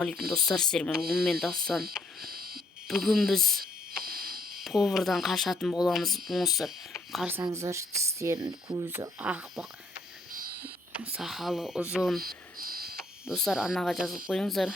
Алейкум достар, мен Дастан. Бүгін біз повардан қашатын боламыз. Монстр қарсаңыздар, тістерін көзі ақпақ, сақалы ұзын. Достар, анаға жазылып қойыңыздар.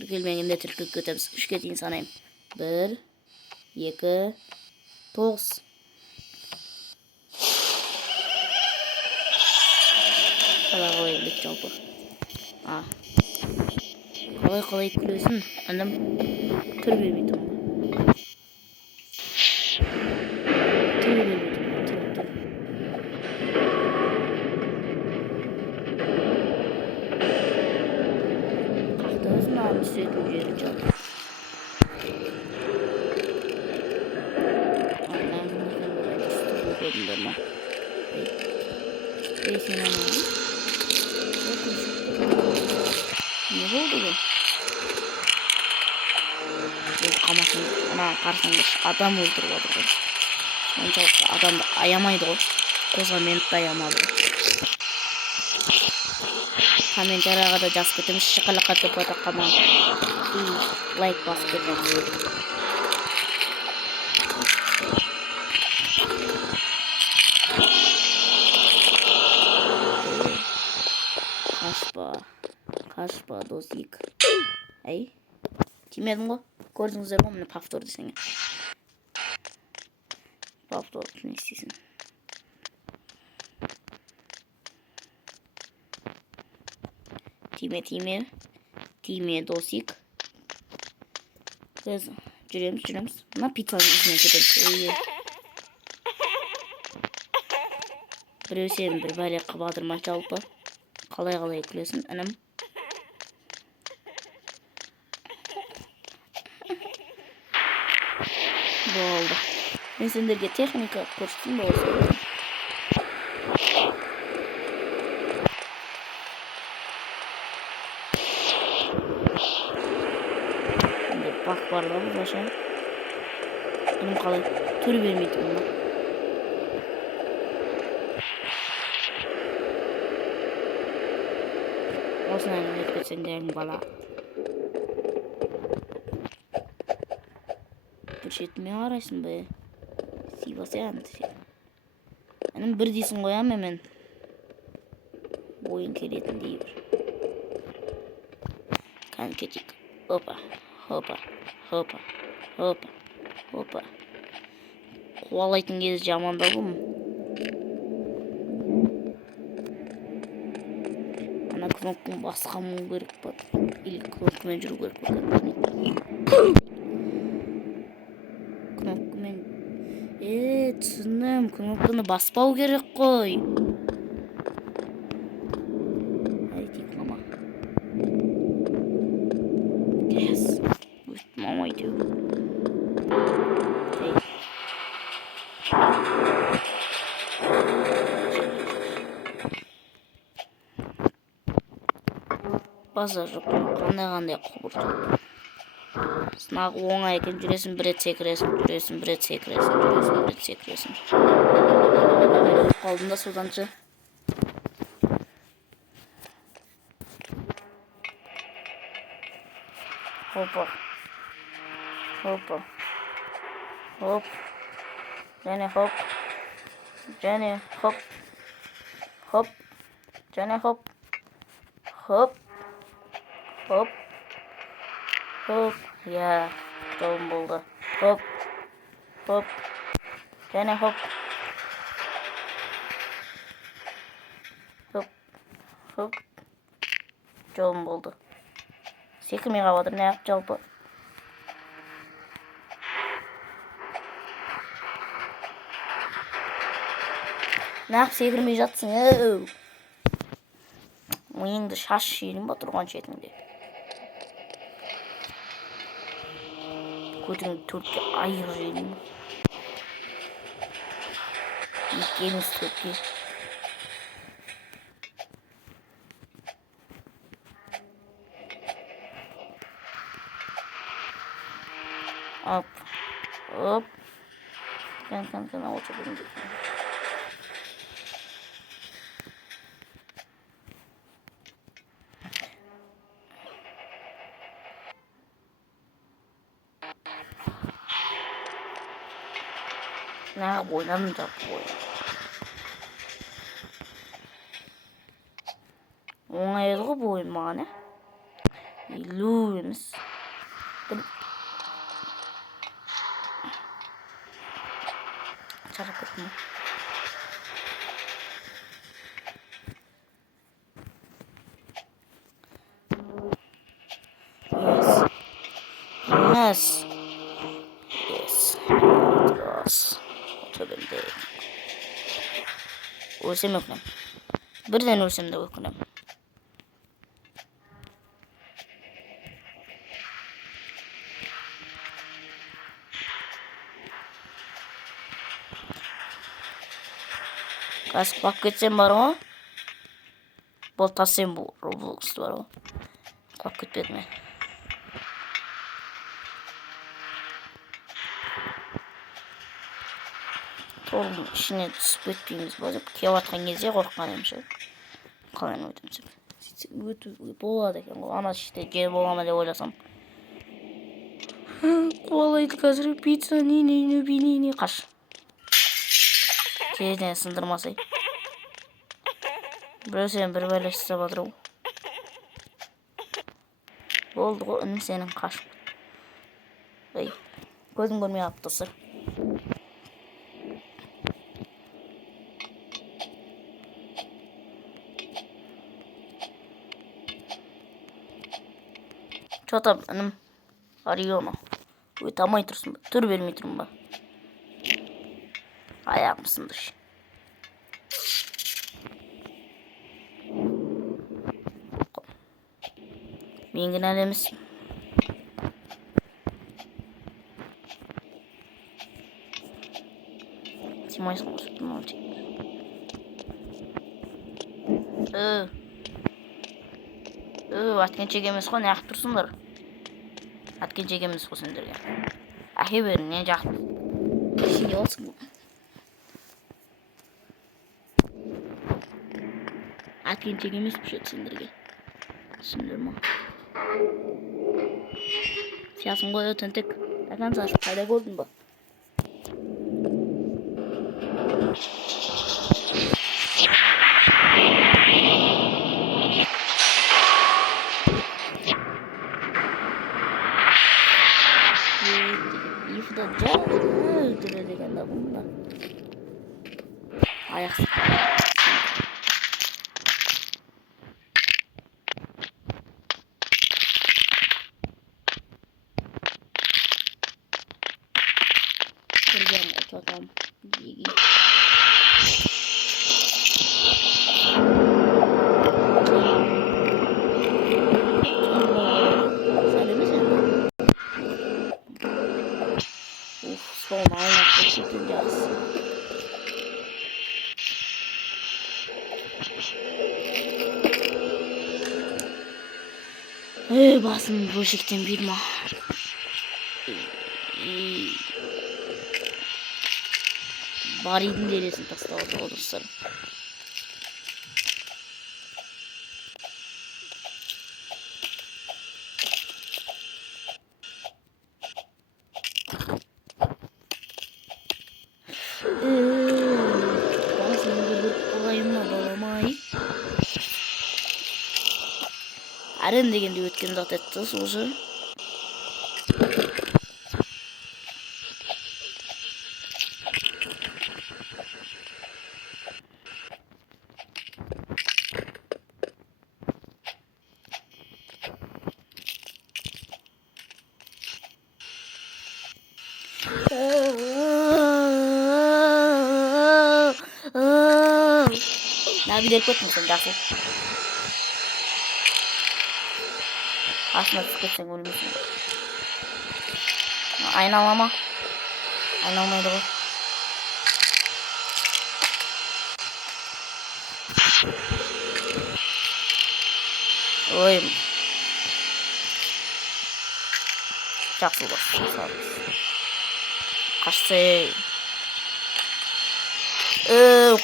Тіркелмегенде тіркеліп кетеміз. 3-ке дейін санаймын. 1 2 9. Қалай білет жалпы. Қалай күлесін, анам түр бермейді. Қақты өзін алып түсетін жері жалпы. Не болды бұл? Қамасын, ана қарсаңда адам өлтіріп отыр ғой. Соншалықты адамды аямайды ғой. Қоса мені аямады. Комментарияға да жазып кетеміз. Шықалаққа деп отаққама лайк басып кетеміз. Қашпа досик. Әй, тимедің ғой. Көрдіңіздер ғой, мені повтор десең. Повтор не істейсің? Тиме досик. Кыз, жүреміз. Мына пиццаны ізіне кетеміз. Біреу сен бір бәле қыбадырма жалпы. Қалай күлесің, інім. Болды. Мен сендерге техника көрсетейін болсын. Енді бақ барлығы бұлаша. Інім қалай түр бермейді мұна. Осыны әлімет кетсеңдерің бала. Бір шетіме қарайсың бе? Сибасян. Әнім бір дейсің қоям емен. Ойын келетін дейбір. Қан кетік. Опа. Қуалайтын кез жаманда бұм. Ана кнопканы басқаму керек ба? Или кнопкамен жүру керек ба? Кнопкамен... түсіндім. Кнопканы баспау керек қой. Әйтейік мама. Yes. Өйттім мамай деу. Базар жоқ. Қандай құбыр. Сынақ оңай екен. Жүресің, бір рет секіресің. Қалдым да соданшы. Hoppa. Hop. Және хоп. Және хоп. Хоп. Я, жолым болды. Хоп. Және хоп. Жолым болды. Секірмей қаладыр, не ақ жалпы. Нақ секірмей жатсың, өу. Миыңды шаш шейін ба тұрған шетіңде. Көтіңді 4-ке айыр жейін ба. Екеміз 4-ке. Оп. Қан, ауылша бүгін кеткен. Neagap oynadım da bu oyunu. Oңайлығы bu oyun mağana. İllu емес. Çarap etme. Yes. Yes. Yes. Oturumda. Ölsem yok lan. Birden ölsem de okunem. Kask bak geçsem var o. Bol tasayım bu Roblox'ta var o. Bak gitmedi. Torun işine түсіп кетпейміз ба деп келіп жатқан кезде қорыққан едім ше. Қалай ойнап өтсем. Сөйтсем болады екен ғой. Ана іште жер бола ма деп ойласам. Қуалайды қазір пицца не қаш. Тезінен сындырмасай. Біреу сен бір бәле жасап жатыр ғой. Болды ғой үн сенің қаш. Ей, көзім көрмей алып тұрса. Что там, інім? Ариона. Ой, тамай тұрсын ба? Түр бермей тұрмын ба? Аяғым сындыр. Мен кінәлі емес. Тимайсың құсыптың ол тек. Аткеншек емес қой, не ақ тұрсыңдар? Аткеншек емес қой сендерге. Әке берін, не жақты. Сен олсың бұл. Аткеншек емес бүшет сендерге. Түсіндір ма? Сиясың ғой, өтінтік. Әкан сасы қайда көрдің ба? Ифда жағы өлтірі деген да бұнда. Аяқсыз. Көрген отатам. Еге. Соны айнап көрсеткен жақсы. Басым бөлшектен берма. Баридың дересін тастауды отырсыр. Арен дегенде өткен зат етті уже. Навидер көтмесін жақсы. Астына түсіп кетсең өлмесің. Айналама. Айналмайды ғой. Ойым. Жақсы бас. Қашсай.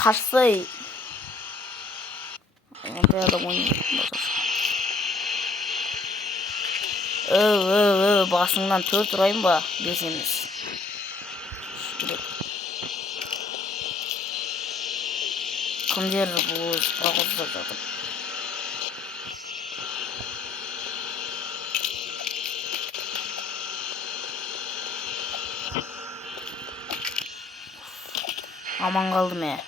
Қашсай. Адам ойнайды. Басыңнан 4 ұрайын ба? 5 емес. Жақын жер бұл тоғызда жатыр. Aman kaldım ya.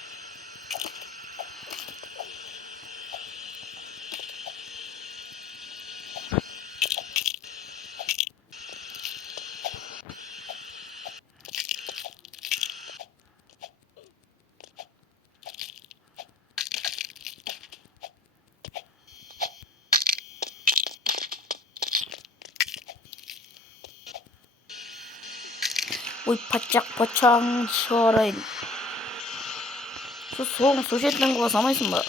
Ой, пачақ шығарайын. Соғын сюжеттен қола самайсың ба?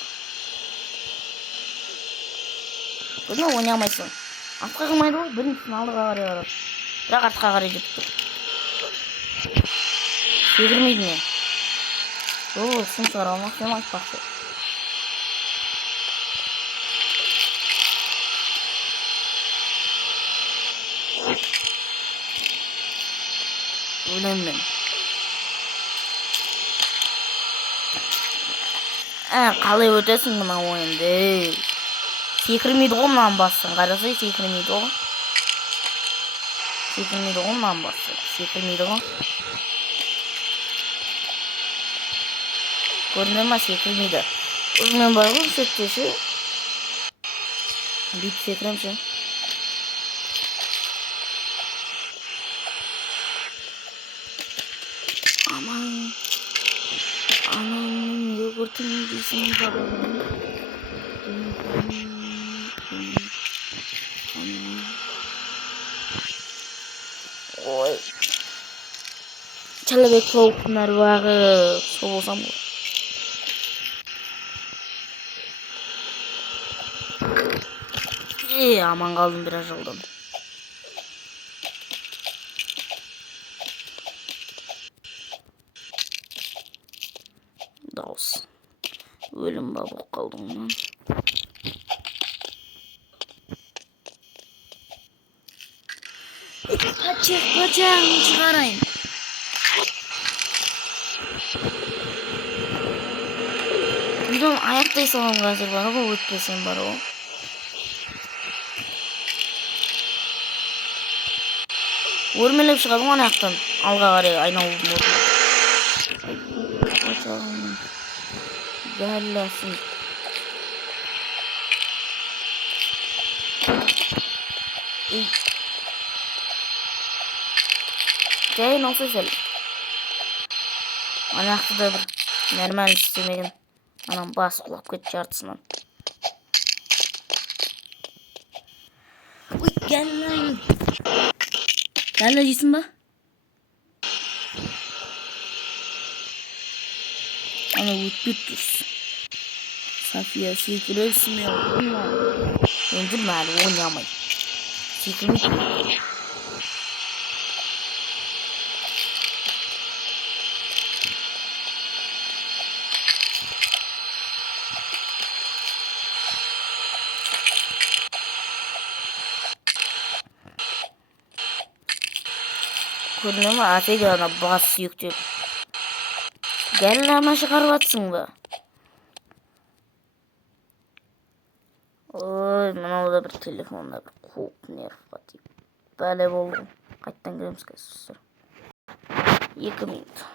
Бұны ойнамайсың. Артқа қылмайды ғой, біріншісін алдыға қарай қарап. Бірақ артқа қарай жетіп тұр. Секірмейді не? Ол сын шығара алмақ сен айтпақшы. Өлем мен. Қалай өтесің мына ойынды? Секірмейді ғой мынаны бассын. Қарасай секірмейді ғой. Секірмейді ғой мынаны бассын. Секірмейді ғой. Көрінді ма? Секірмейді. Өзімен бар ғой сеттеші. Бүйтіп секіремші. Anamın yogurtunu bizim babamın. Oy. Çalabek soğuklar var. Soğusam mı? Aman kaldım biraz oldum. Dağılsın. Ölüm babuk kaldım lan. Bacağımı çıkarayım. Bilmiyorum ayaktaysa oğlum gazır bana o ötmesin bana o. Өрмелеп шығадың ғой аяқтан. Алға қарай айналдым орын. Бacağım. Gelsin. Gel nasıl söyle? Anaқты da bir normal istemegen. Anam bas kulak kötü çarpsın. Uy gel lan. Gel lan isim ba? Ana utbüttürsün. Safiye sekirersin ya. Öldürme hadi oynamayın. Sekirmiş mi? Көріне ма атайды ана бас сүйектеп. Gel ama çıkarvatsın da. Oy, bana da bir telefonda bir kop nerf atayım. Böyle oldum. Kaçtan giremiz kesin. 2 minut.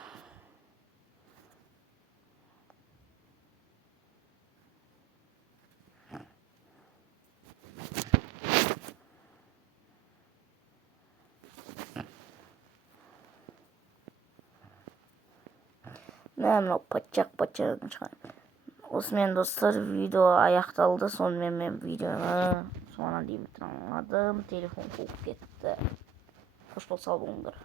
Mынау пачақ шығарып. Осымен достар видео аяқталды. Сонымен мен видеоны соңына дейін бітіре алмадым. Телефон қуып кетті. Қош бол, сау болыңдар.